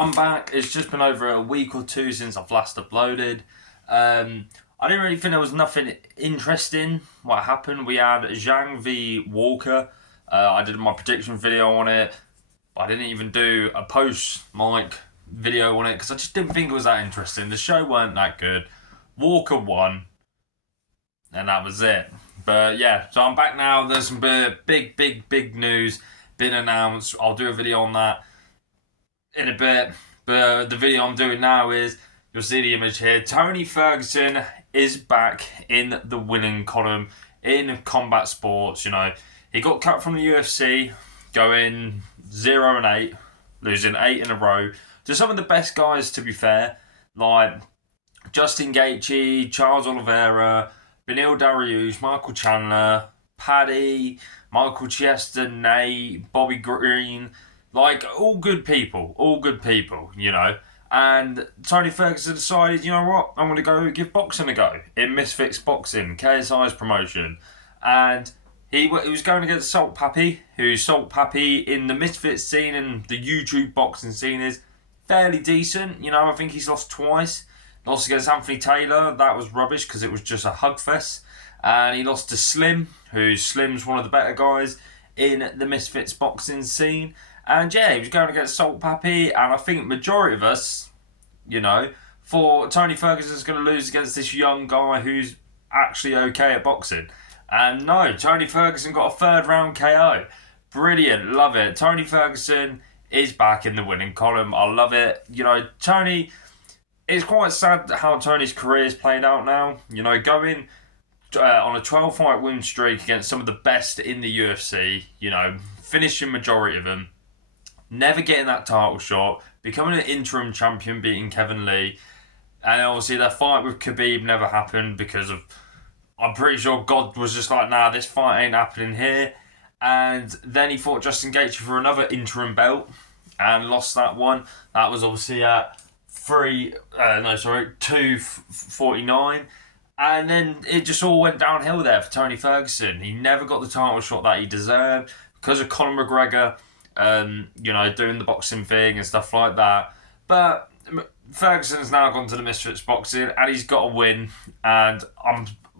I'm back. It's just been over a week or two since I've last uploaded. I didn't really think there was nothing interesting what happened. We had Zhang v Walker. I did my prediction video on it, but I didn't even do a post-mic video on it because I just didn't think it was that interesting. The show weren't that good. Walker won, and that was it. But yeah, so I'm back now. There's some big news been announced. I'll do a video on that in a bit, but the video I'm doing now is, you'll see the image here, Tony Ferguson is back in the winning column in combat sports. You know, he got cut from the UFC, going 0-8, losing 8 in a row to some of the best guys, to be fair, like Justin Gaethje, Charles Oliveira, Beneil Dariush, Michael Chandler, Paddy, Michael Chiesa, Nate, Bobby Green. Like, all good people, you know. And Tony Ferguson decided, you know what, I'm going to go give boxing a go in Misfits Boxing, KSI's promotion. And he was going against Salt Pappy, who's Salt Pappy in the Misfits scene and the YouTube boxing scene is fairly decent. You know, I think he's lost twice. Lost against Anthony Taylor, that was rubbish because it was just a hug fest. And he lost to Slim, Slim's one of the better guys in the Misfits boxing scene. And yeah, he was going against Salt Pappy, and I think majority of us, you know, thought Tony Ferguson's going to lose against this young guy who's actually okay at boxing. And no, Tony Ferguson got a third round KO. Brilliant, love it. Tony Ferguson is back in the winning column. I love it. You know, Tony, it's quite sad how Tony's career is played out now. You know, going on a 12-fight win streak against some of the best in the UFC, you know, finishing majority of them. Never getting that title shot, becoming an interim champion, beating Kevin Lee, and obviously their fight with Khabib never happened because of, I'm pretty sure God was just like, nah, this fight ain't happening here. And then he fought Justin Gaethje for another interim belt and lost that one. That was obviously at 249. And then it just all went downhill there for Tony Ferguson. He never got the title shot that he deserved because of Conor McGregor. You know, doing the boxing thing and stuff like that. But Ferguson's now gone to the Misfits Boxing and he's got a win, and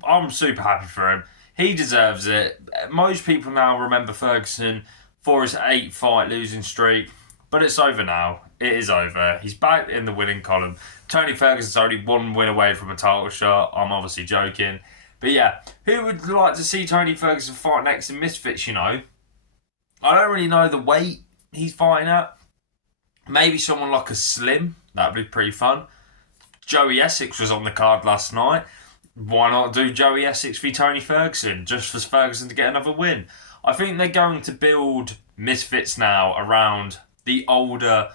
I'm super happy for him. He deserves it. Most people now remember Ferguson for his 8-fight losing streak, but it's over now. It is over. He's back in the winning column. Tony Ferguson's only one win away from a title shot. I'm obviously joking. But yeah, who would like to see Tony Ferguson fight next in Misfits, you know? I don't really know the weight he's fighting at. Maybe someone like a Slim. That'd be pretty fun. Joey Essex was on the card last night. Why not do Joey Essex v Tony Ferguson? Just for Ferguson to get another win. I think they're going to build Misfits now around the older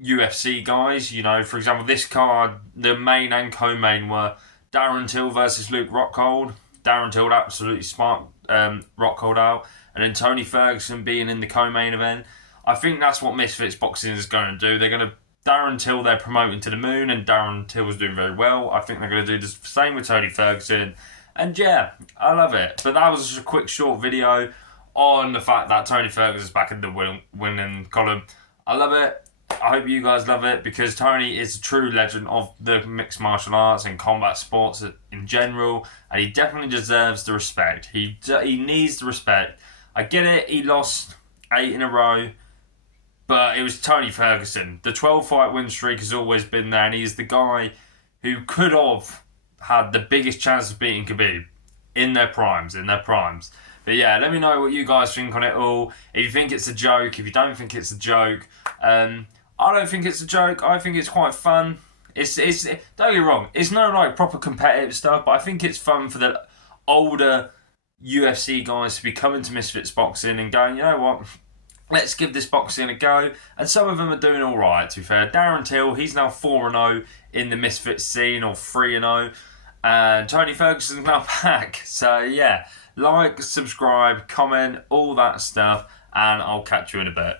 UFC guys. You know, for example, this card, the main and co-main were Darren Till versus Luke Rockhold. Darren Till absolutely smart Rockhold out. And then Tony Ferguson being in the co-main event. I think that's what Misfits Boxing is going to do. They're going to, Darren Till they're promoting to the moon, and Darren Till was doing very well. I think they're going to do the same with Tony Ferguson. And yeah, I love it. But that was just a quick short video on the fact that Tony Ferguson is back in the winning column. I love it. I hope you guys love it, because Tony is a true legend of the mixed martial arts and combat sports in general, and he definitely deserves the respect. He needs the respect. I get it, he lost 8 in a row, but it was Tony Ferguson. The 12-fight win streak has always been there, and he's the guy who could have had the biggest chance of beating Khabib in their primes. But yeah, let me know what you guys think on it all. If you think it's a joke, if you don't think it's a joke. I don't think it's a joke. I think it's quite fun. It's don't get me wrong, it's no like proper competitive stuff, but I think it's fun for the older UFC guys to be coming to Misfits Boxing and going, you know what, let's give this boxing a go. And some of them are doing all right, to be fair. Darren Till, he's now 4-0 in the Misfits scene, or 3-0. And Tony Ferguson's now back. So yeah, like, subscribe, comment, all that stuff, and I'll catch you in a bit.